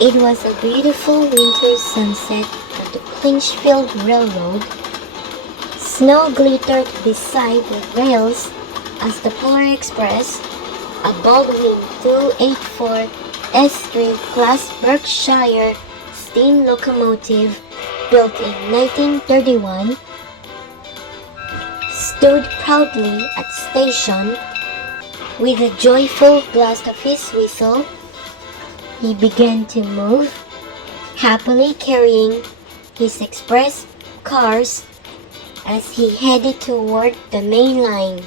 It was a beautiful winter sunset at the Clinchfield Railroad. Snow glittered beside the rails as the Polar Express, a Baldwin 284 S3 class Berkshire steam locomotive built in 1931, stood proudly at station. With a joyful blast of his whistle, he began to move, happily carrying his express cars as he headed toward the main line.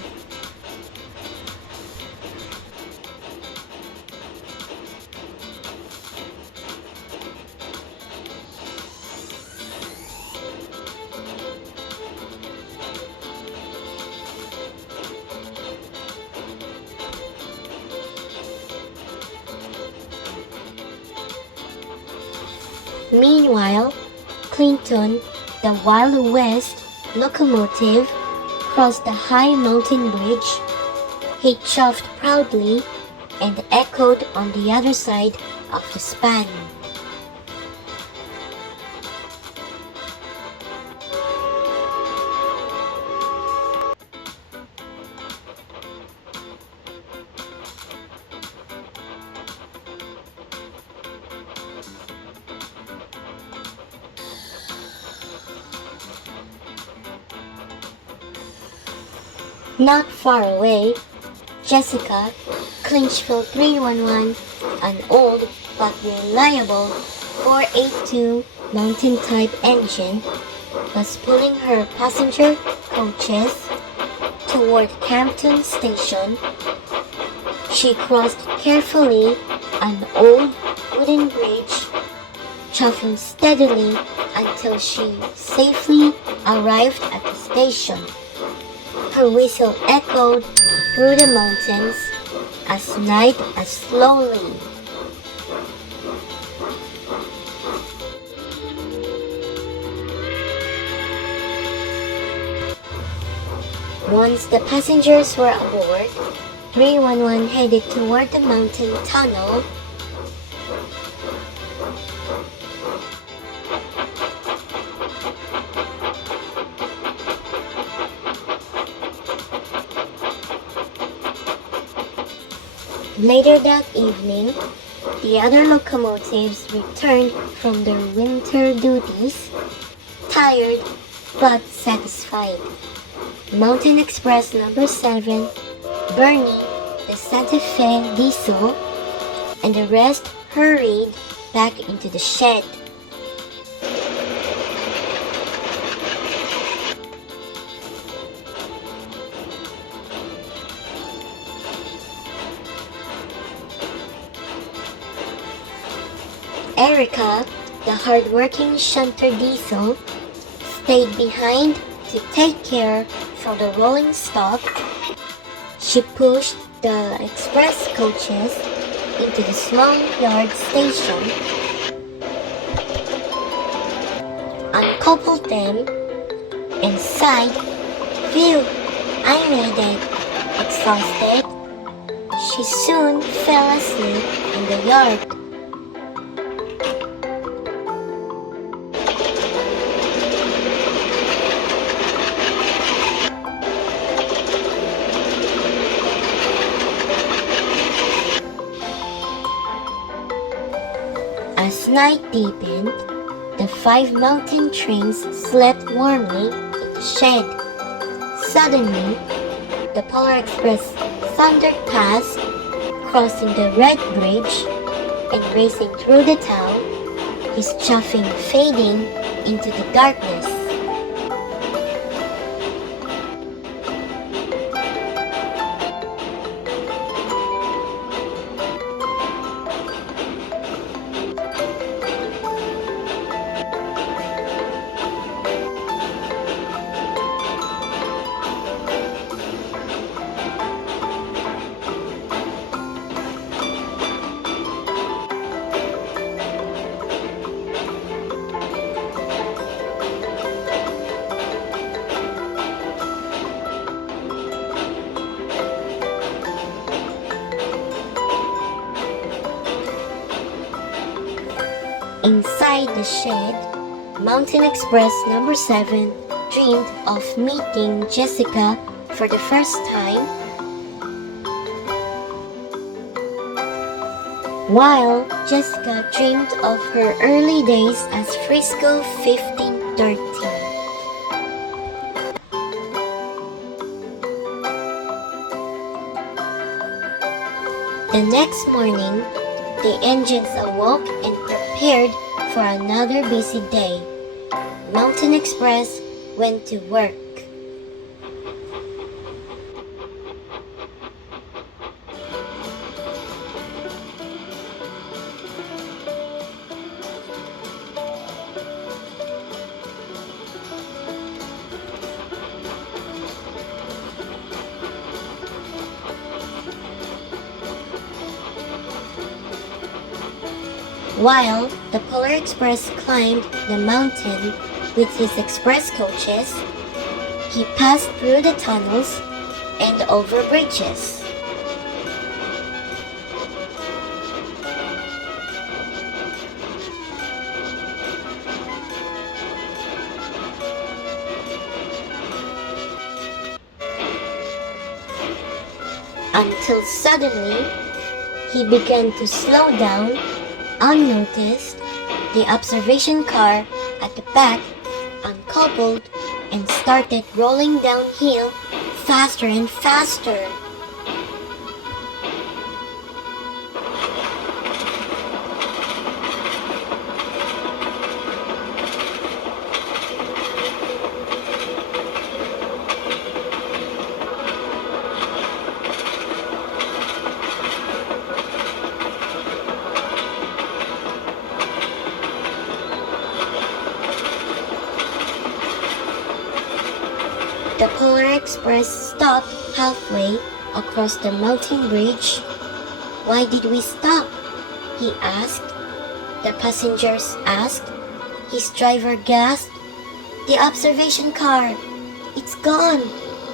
Meanwhile, Clinton, the Wild West locomotive, crossed the high mountain bridge. He chuffed proudly and echoed on the other side of the span. Not far away, Jessica, Clinchfield 311, an old but reliable 482 mountain-type engine, was pulling her passenger coaches toward Campton Station. She crossed carefully an old wooden bridge, chuffing steadily until she safely arrived at the station. Her whistle echoed through the mountains as night as slowly. Once the passengers were aboard, 311 headed toward the mountain tunnel. Later that evening, the other locomotives returned from their winter duties, tired but satisfied. Mountain Express Number 7, Bernie, the Santa Fe diesel, and the rest hurried back into the shed. Erica, the hard-working shunter diesel, stayed behind to take care from the rolling stock. She pushed the express coaches into the small yard station, uncoupled them, and sighed, "Phew, I made it." Exhausted, she soon fell asleep in the yard. As night deepened, the 5 mountain trains slept warmly in the shed. Suddenly, the Polar Express thundered past, crossing the red bridge and racing through the town, his chuffing fading into the darkness. Inside the shed, Mountain Express number 7 dreamed of meeting Jessica for the first time, while Jessica dreamed of her early days as Frisco 1513. The next morning, the engines awoke and prepared for another busy day. Mountain Express went to work. While the Polar Express climbed the mountain with his express coaches, he passed through the tunnels and over bridges. Until suddenly, he began to slow down unnoticed. The observation car at the back uncoupled and started rolling downhill faster and faster. The Polar Express stopped halfway across the mountain bridge. "Why did we stop?" he asked. The passengers asked. His driver gasped. "The observation car! It's gone!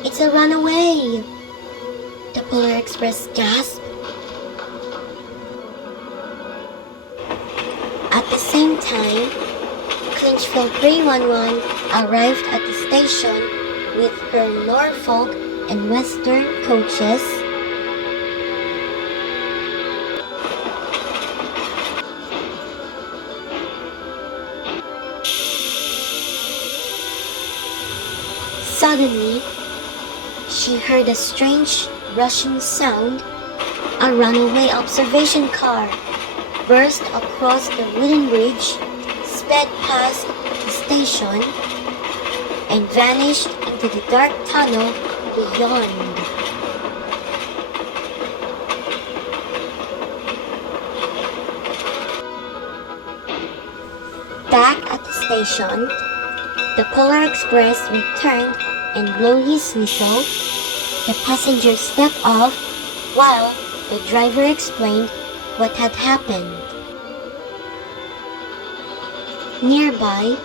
It's a runaway!" The Polar Express gasped. At the same time, Clinchfield 311 arrived at the station with her Norfolk and Western coaches. Suddenly, she heard a strange rushing sound. A runaway observation car burst across the wooden bridge, sped past the station, and vanished into the dark tunnel beyond. Back at the station, the Polar Express returned and blew his whistle. The passengers stepped off while the driver explained what had happened. Nearby,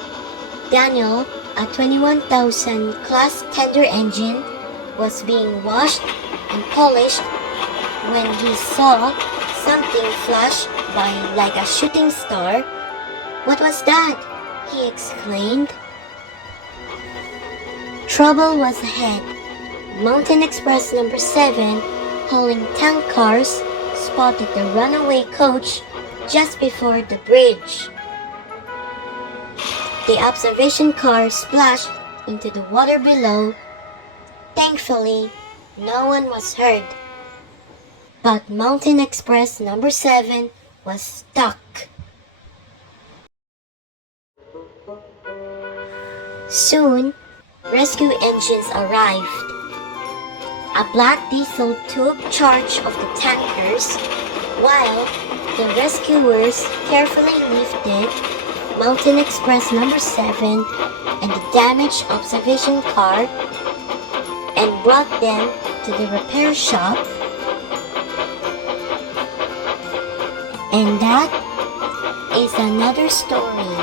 Daniel, a 21,000 class tender engine, was being washed and polished when he saw something flash by like a shooting star. "What was that?" he exclaimed. Trouble was ahead. Mountain Express number 7, hauling tank cars, spotted the runaway coach just before the bridge. The observation car splashed into the water below. Thankfully, no one was hurt. But Mountain Express number 7 was stuck. Soon, rescue engines arrived. A black diesel took charge of the tankers, while the rescuers carefully lifted Mountain Express number 7 and the damaged observation car and brought them to the repair shop. And that is another story.